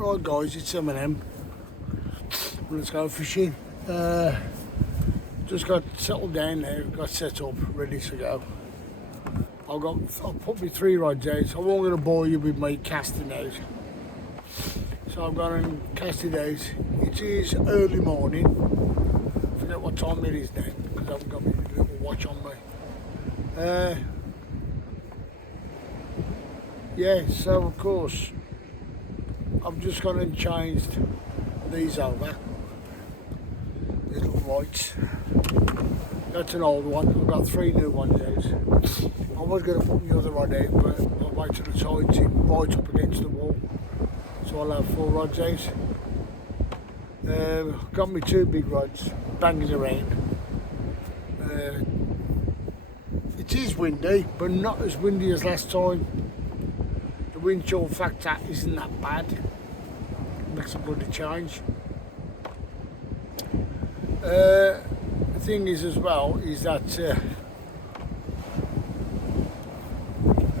Right guys, it's M&M. Let's go fishing. Just got settled down now, got set up, ready to go. I've put my 3 rods out. I won't going to bore you with my casting out. So I've gone and cast it out. It is early morning. I forget what time it is now because I haven't got my little watch on me. Yeah, so of course I've just gone and changed these over. These little lights. That's an old one. I've got 3 new ones out. I was going to put my other rod out, but I waited the sides in right up against the wall. So I'll have 4 rods out. Got me 2 big rods banging around. It is windy, but not as windy as last time. The wind chill factor isn't that bad. It makes a bloody change. The thing is as well is that an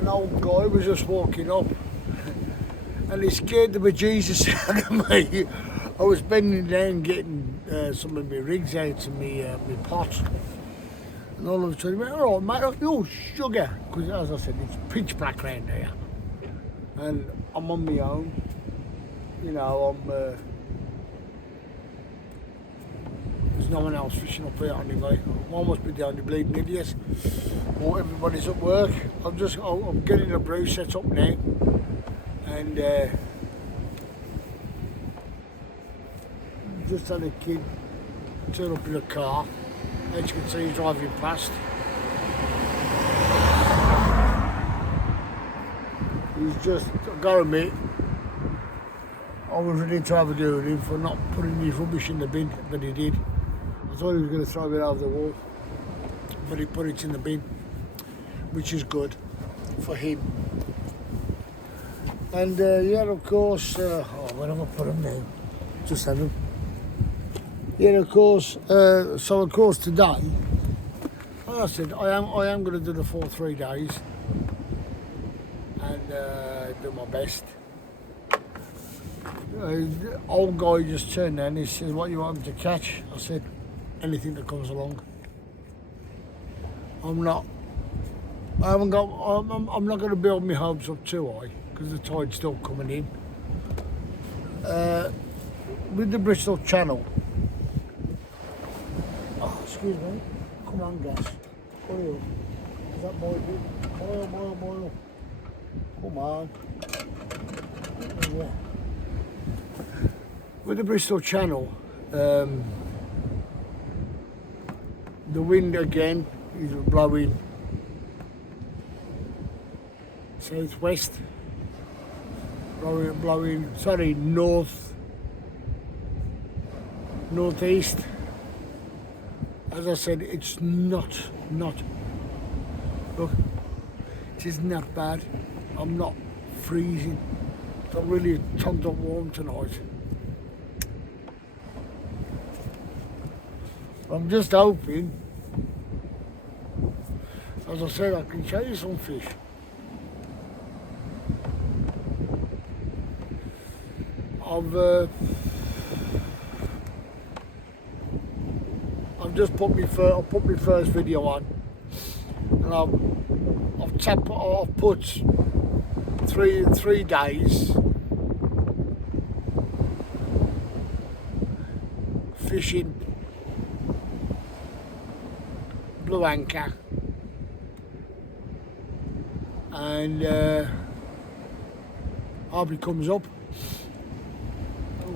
old guy was just walking up and he scared the bejesus out of me. I was bending down getting some of my rigs out and my pot, and all of a sudden he went, "All right mate, oh sugar," because as I said it's pitch black round here and I'm on my own, you know, there's no one else fishing up here anyway. I must be the only bleeding idiot. Well, everybody's at work. I'm getting a brew set up now, and just had a kid turn up in a car. As you can see, he's driving past. He's just, I've got to admit, I was ready to have a go with him for not putting his rubbish in the bin, but he did. I thought he was going to throw it over the wall, but he put it in the bin, which is good for him. And yeah, of course, where am I put him now? Just have him. Yeah, of course. So of course today, like I said, I am going to do the full 3 days and do my best. The old guy just turned in. He says, "What you want me to catch?" I said, "Anything that comes along." I'm not going to build my hopes up too high because the tide's still coming in. With the Bristol Channel. Oh, excuse me. Come on, gas. Oil. Is that boil? Boil. Come on. Yeah. With the Bristol Channel, the wind again is blowing southwest, blowing northeast. As I said, it's not, look, it isn't that bad. I'm not freezing. It's not really tons of warm tonight. I'm just hoping, as I said, I can show you some fish. I've just put my first video on, and I've put three days fishing blue anchor, and hope it comes up,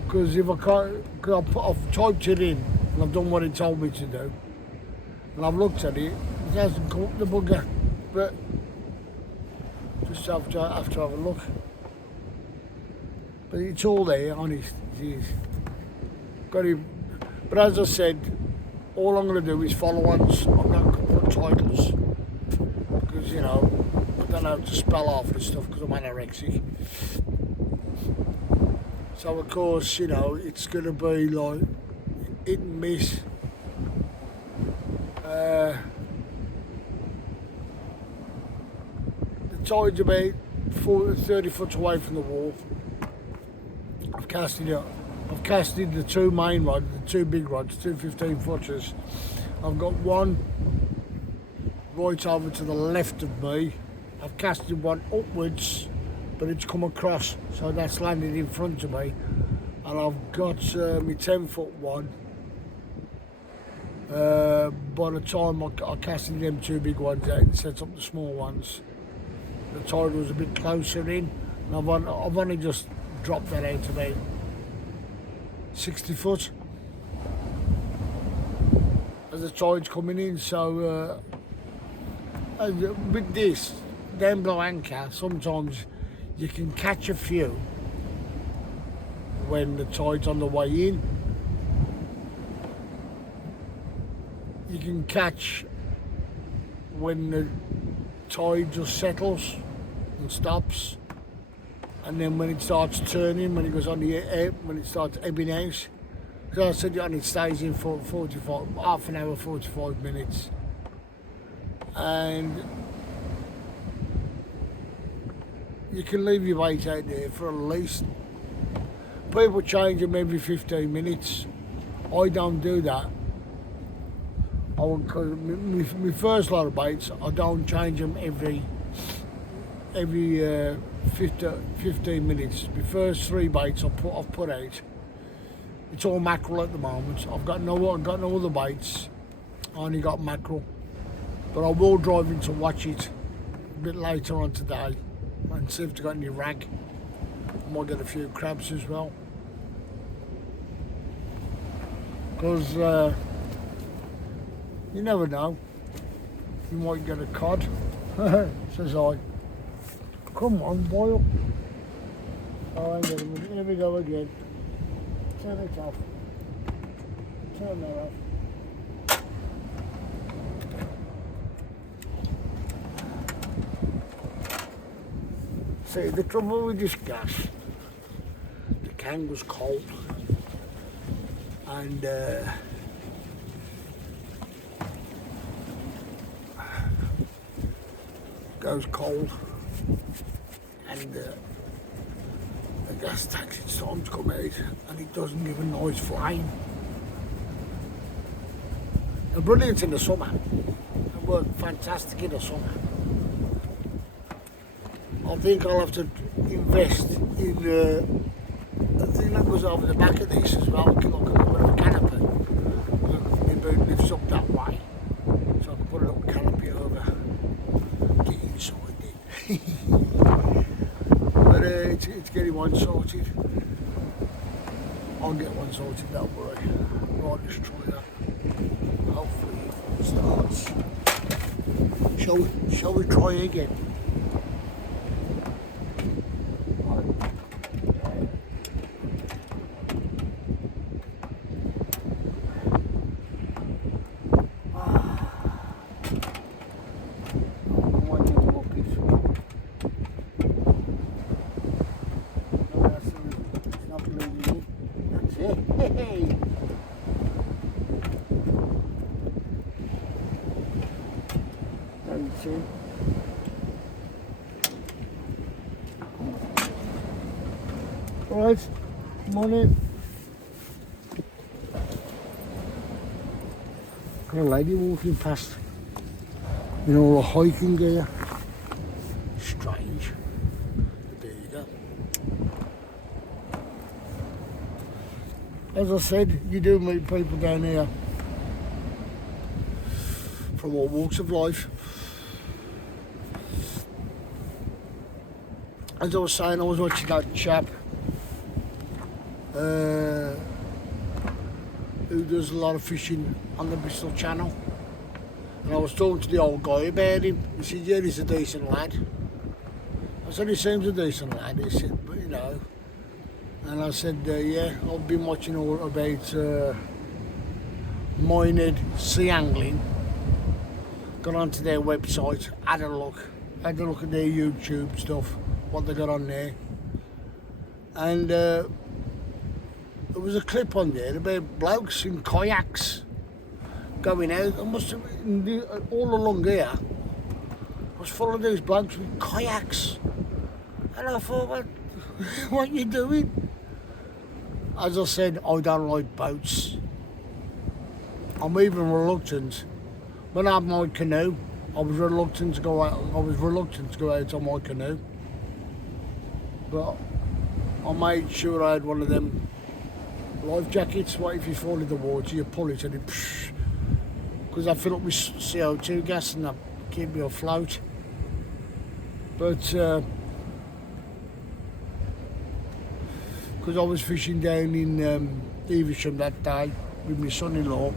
because if I can't, cause I've typed it in and I've done what it told me to do, and I've looked at it, it hasn't come up the bugger, but just have to have a look. But it's all there, honest, it is. Got it. But as I said, all I'm going to do is follow on. I'm not going to put titles because, you know, I don't know how to spell half the stuff because I'm anorexic. So of course, you know, it's going to be like hit and miss. The tide's about 30 foot away from the wall. I've casted the two main rods, the two big rods, two 15-footers. I've got one right over to the left of me. I've casted one upwards, but it's come across, so that's landed in front of me. And I've got my 10-foot one. By the time I casted them two big ones out and set up the small ones, the tide was a bit closer in, and I've only just dropped that out about 60 foot as the tide's coming in. So with this down below anchor, sometimes you can catch a few when the tide's on the way in. You can catch when the tide just settles and stops, and then when it starts turning, when it goes on the air, when it starts ebbing out. Because I said it stays in for 45, half an hour, 45 minutes, and you can leave your bait out there for at least. People change them every 15 minutes. I don't do that. Because my first lot of baits, I don't change them every 15 minutes. My first three baits I've put out. It's all mackerel at the moment. I've got no other baits. I only got mackerel, but I will drive in to watch it a bit later on today and see if they've got any rag. I might get a few crabs as well, because you never know. You might get a cod, says I. Come on, boil. Oh, hang on a minute. Here we go again. Turn it off. Turn that off. See, the trouble with this gas, the can was cold, and goes cold, and the gas takes its time to come out, and it doesn't give a nice flame. They're brilliant in the summer. They work fantastic in the summer. I think I'll have to invest in the thing that goes over the back of this as well, like a little bit of a canopy. My boat lifts up that way, so I can put a little canopy over, get inside it. But it's getting one sorted. I'll get one sorted, don't worry. Right, let's try that. Hopefully it starts. Shall we try again? Right, come on in. Got a lady walking past in all the hiking gear. Strange. But there you go. As I said, you do meet people down here from all walks of life. As I was saying, I was watching that chap who does a lot of fishing on the Bristol Channel, and I was talking to the old guy about him. He said, yeah, he's a decent lad. I said, he seems a decent lad. He said, but you know, and I said, yeah, I've been watching all about Minehead Sea Angling. Got onto their website, had a look at their YouTube stuff, what they got on there, and there was a clip on there about blokes in kayaks going out. I must have all along here. I was full of these blokes with kayaks, and I thought, what are you doing? as I said, I don't like boats. I'm even reluctant. When I had my canoe, I was reluctant to go out. I was reluctant to go out on my canoe, but I made sure I had one of them life jackets. What if you fall in the water, you pull it and it, because I fill up with CO2 gas and that keep me afloat. But because I was fishing down in Evesham that day with my son-in-law,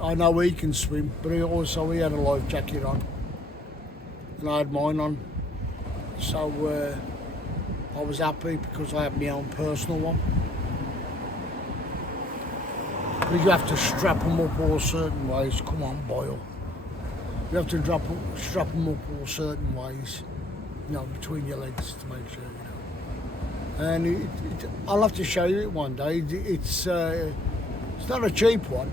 I know he can swim, but he had a life jacket on, and I had mine on. So I was happy because I had my own personal one. But you have to strap them up all certain ways. Come on, Boyle. You have to strap them up all certain ways, between your legs to make sure, And I'll have to show you it one day. It's not a cheap one.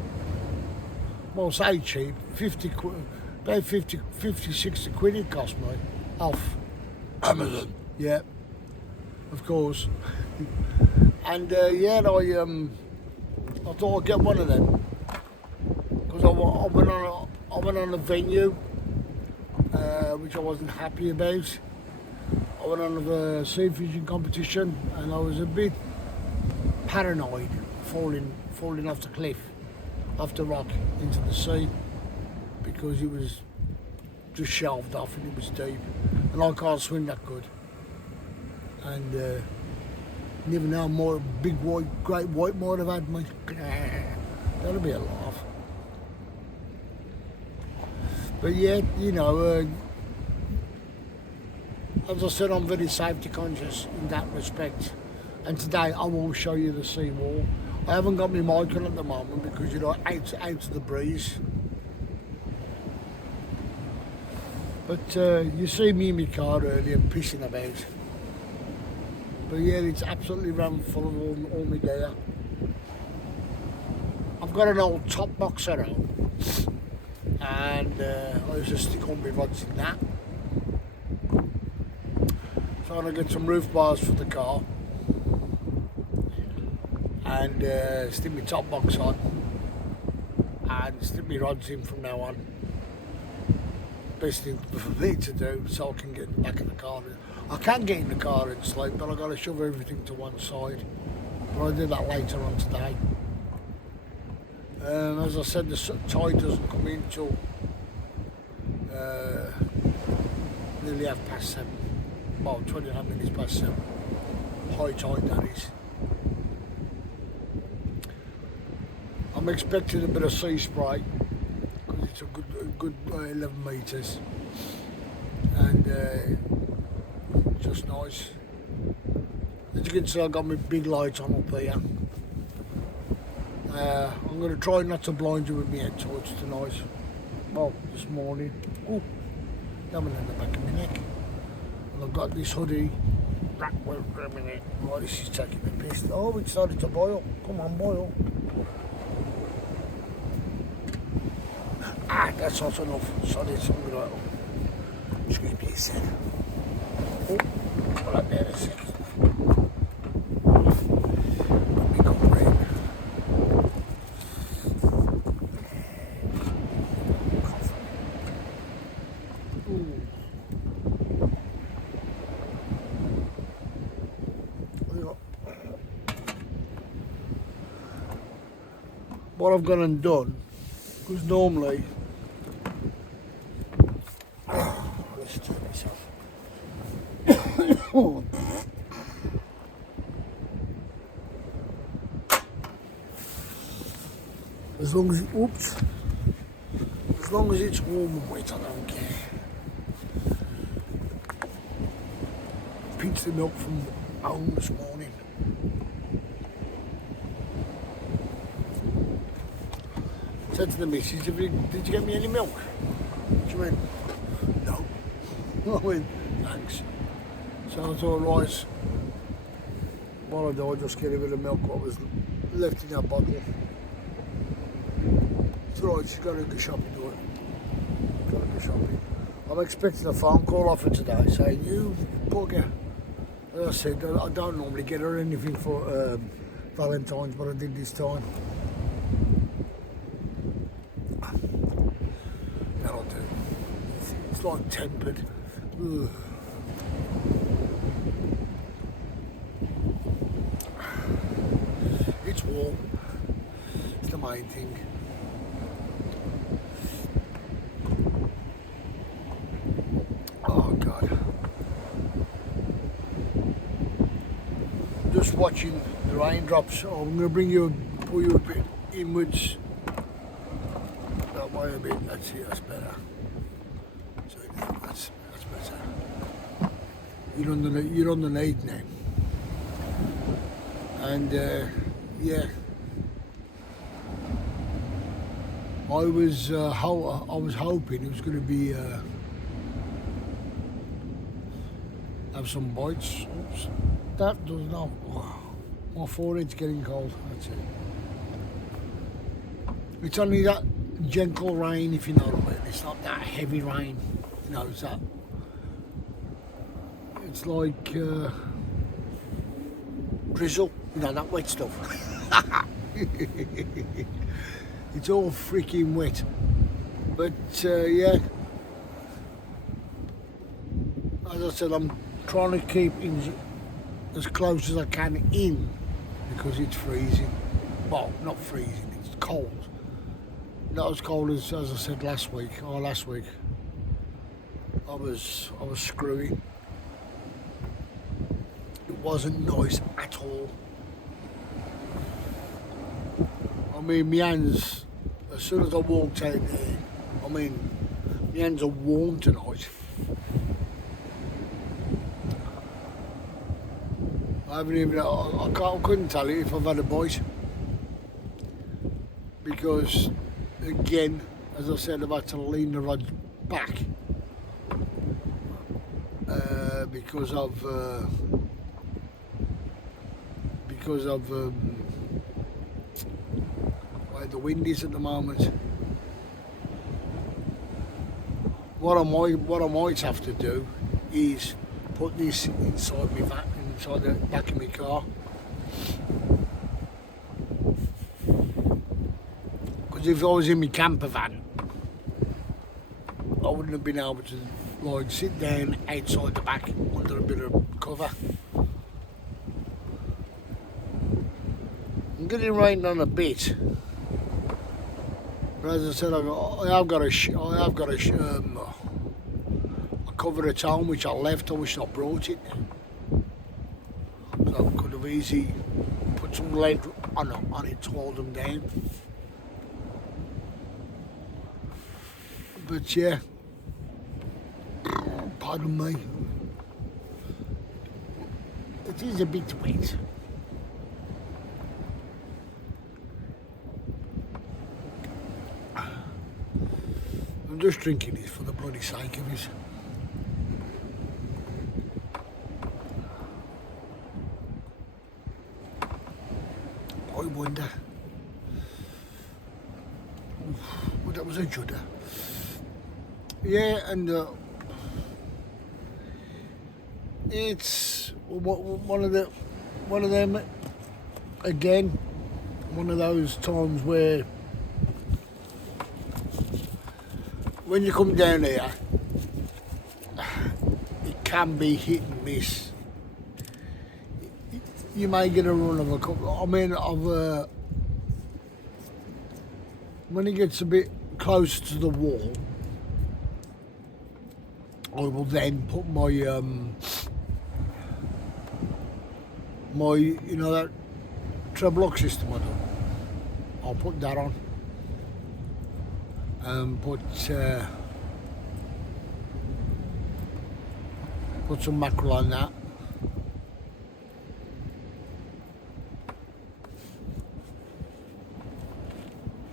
Well, say cheap, 50 quid, about 50, 60 quid it cost me, off Amazon. Yeah, of course. And I thought I'd get one of them because I went on a venue which I wasn't happy about. I went on a sea fishing competition and I was a bit paranoid falling off the cliff, off the rock into the sea, because it was just shelved off and it was deep and I can't swim that good. And never know, more great white might have had me. That'll be a laugh. But yeah, as I said, I'm very safety conscious in that respect. And today I will show you the seawall. I haven't got my mic on at the moment because out of the breeze. But you see me in my car earlier pissing about. But yeah, it's absolutely rammed full of all my gear. I've got an old top box at home, and I used to stick on my rods in that. Trying to get some roof bars for the car, and stick my top box on, and stick my rods in from now on. Best thing for me to do so I can get back in the car. I can get in the car and sleep, but I've got to shove everything to one side. But I'll do that later on today. As I said, the tide doesn't come in till nearly 7:30. Well, 29 minutes past 7. High tide, that is. I'm expecting a bit of sea spray because it's a good 11 metres, and just nice. As you can see, I've got my big lights on up here. I'm going to try not to blind you with my head torch tonight. Well, this morning. Oh, that one in the back of my neck. And I've got this hoodie. Right, this is taking the piss. Oh, it started to boil. Come on, boil. That's hot enough. Sorry, it's hungry. Just give me a sec. Oh, hold up there a second. Let me go right. What I've gone and done, because normally, let's turn this off. As long as it's warm and wet, I don't care. Pinched the milk from home this morning. Said to the missus, did you get me any milk? She went, no. I went, thanks. So I thought, right, what I do, I just get a bit of milk what was left in that bottle. It's alright, she's got to go shopping, do it. Got to go shopping. I'm expecting a phone call off her today saying, you bugger. As I said, I don't normally get her anything for Valentine's, but I did this time. That'll do. It's like tempered. Ugh. It's warm. It's the main thing. Oh God. Just watching the raindrops. Oh, I'm going to pull you a bit inwards. That way a bit. That's it. That's better. So that's better. You're underneath now. And yeah, I was hoping it was going to be have some bites. Oops. That does not. My forehead's getting cold. That's it. It's only that gentle rain, if you know what I mean. It's not that heavy rain. You know, it's that. It's like drizzle. You know, that wet stuff. It's all freaking wet. But yeah, as I said, I'm trying to keep in as close as I can in because it's freezing. Well, not freezing, it's cold. Not as cold as I said last week. Oh, last week I was screwing. It wasn't nice at all. I mean, my hands, as soon as I walked out there, I mean, my hands are warm tonight. I haven't even, I couldn't tell you if I've had a bite. Because, again, as I said, I've had to lean the rod back. Because of where the wind is at the moment. What I might have to do is put this inside my van, inside the back of my car. Because if I was in my camper van, I wouldn't have been able to like sit down outside the back under a bit of cover. I'm getting rained on a bit. But as I said, I have got a cover at home which I left. I wish I brought it. So I could have easily put some lead on it to hold them down. But yeah, pardon me. It is a bit wet. I'm just drinking this for the bloody sake of it. I wonder. Well, that was a judder. Yeah, and it's one of them again. One of those times where when you come down here, it can be hit and miss. You may get a run of a couple. I mean, when it gets a bit close to the wall, I will then put my you know that treble lock system I do. I'll put that on. Put some mackerel on that.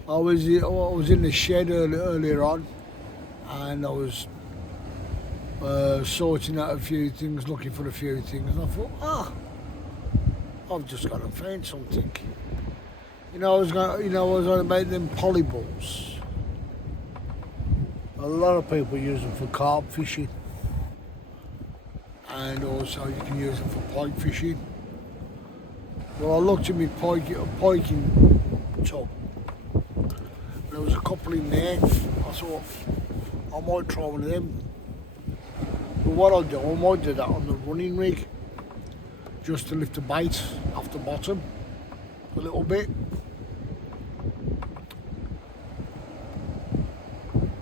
I was in the shed earlier on, and I was sorting out a few things, looking for a few things, and I thought, I've just got to find something. I was going to make them poly balls. A lot of people use them for carp fishing, and also you can use them for pike fishing. Well, I looked at my piking tub. There was a couple in there. I thought I might try one of them. But what I'll do, I might do that on the running rig, just to lift the bait off the bottom a little bit.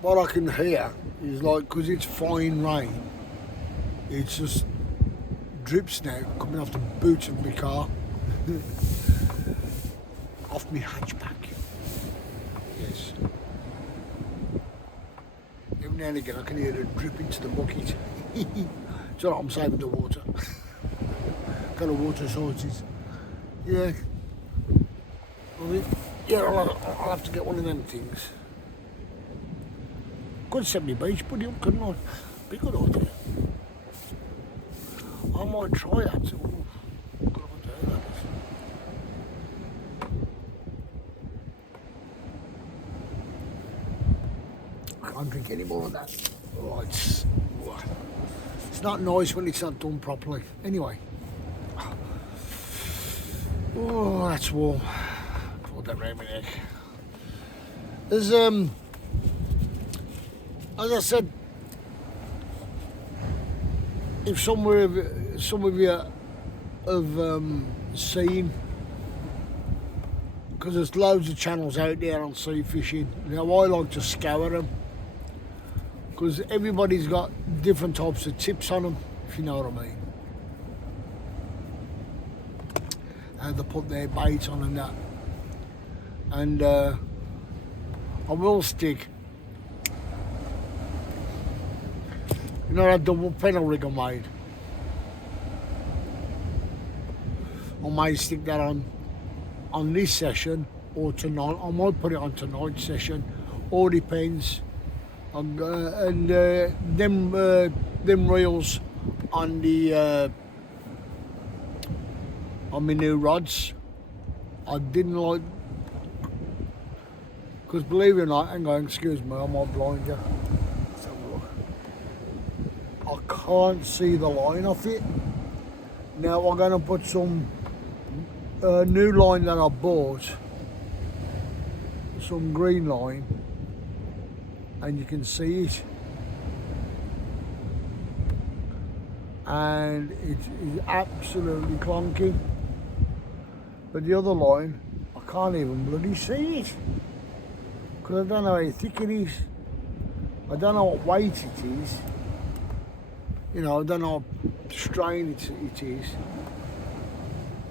What I can hear is like, because it's fine rain, it's just drips now coming off the boot of my car, off my hatchback. Yes. Every now and again I can hear it drip into the bucket. It's alright, I'm saving the water. Got a water sources. Yeah. Yeah, I'll have to get one of them things. Could set me beach buddy up, couldn't I? Be a good idea. I might try that. I can't drink any more of that. Oh, it's not nice when it's not done properly. Anyway. Oh, that's warm. Put that round my neck. There's as I said, if some of you have seen, because there's loads of channels out there on sea fishing. Now I like to scour them, because everybody's got different types of tips on them, if you know what I mean. How they put their bait on and that. And I will stick, you know, that double pedal rig I made. I might stick that on this session or tonight. I might put it on tonight's session. All depends. And them reels on the on my new rods, I didn't like, because believe it or not, hang on, excuse me, I might blind you. Let's have a look. I can't see the line off it. Now I'm going to put some new line that I bought, some green line, and you can see it. And it is absolutely clunky. But the other line, I can't even bloody see it, because I don't know how thick it is. I don't know what weight it is. You know, I don't know what strain it is.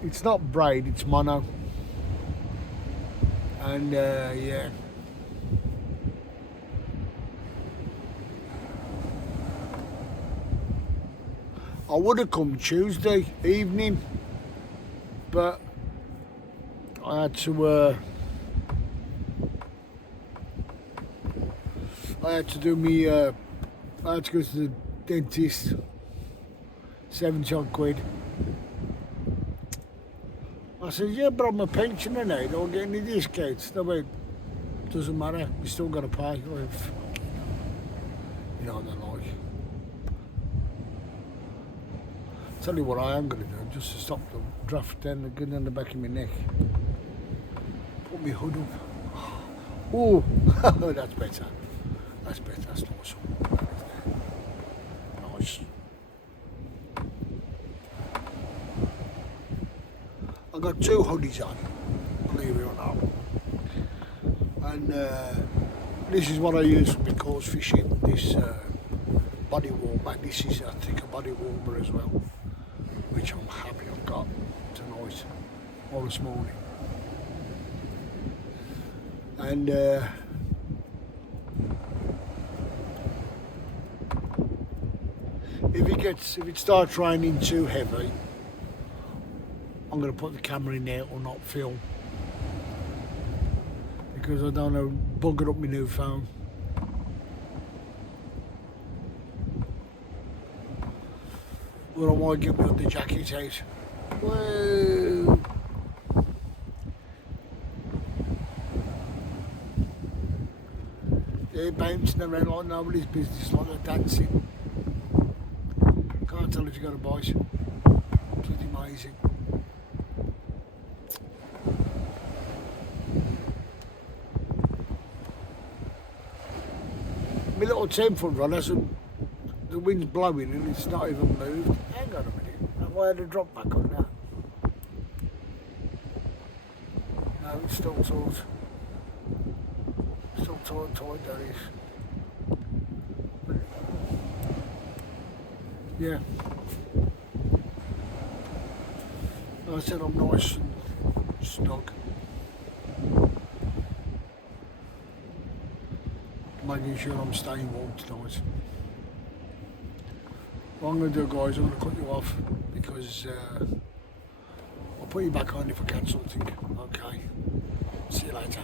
It's not braid, it's mono. And yeah. I would have come Tuesday evening, but I had to do me I had to go to the dentist, 70 odd quid. I said, yeah, but I'm a pensioner now, don't get any discounts. They went, doesn't matter, you still got to pay. I went, you know what they're like. Tell you what I am going to do, just to stop the draft down the back of my neck. Put my hood up. Oh, that's better. That's better, that's nice. Nice. I've got two hoodies on, believe it or not. And this is what I use for my coarse fishing, this body warmer. This is a thicker body warmer as well, which I'm happy I've got tonight or this morning. And if it starts raining too heavy, I'm going to put the camera in there or not film, because I don't know, bugger up my new phone. Or I might get my other jacket out. Whoa. They're bouncing around like nobody's business, like they're dancing. Can't tell if you got a bite. Pretty amazing. got a 10-foot rod, the wind's blowing and it's not even moved. Hang on a minute, have I had a drop back on that? No, it's still taut. Still tight, that is. Yeah. I said I'm nice and snug. Making sure I'm staying warm tonight. What I'm going to do, guys, I'm going to cut you off because I'll put you back on if I catch something. Okay. See you later.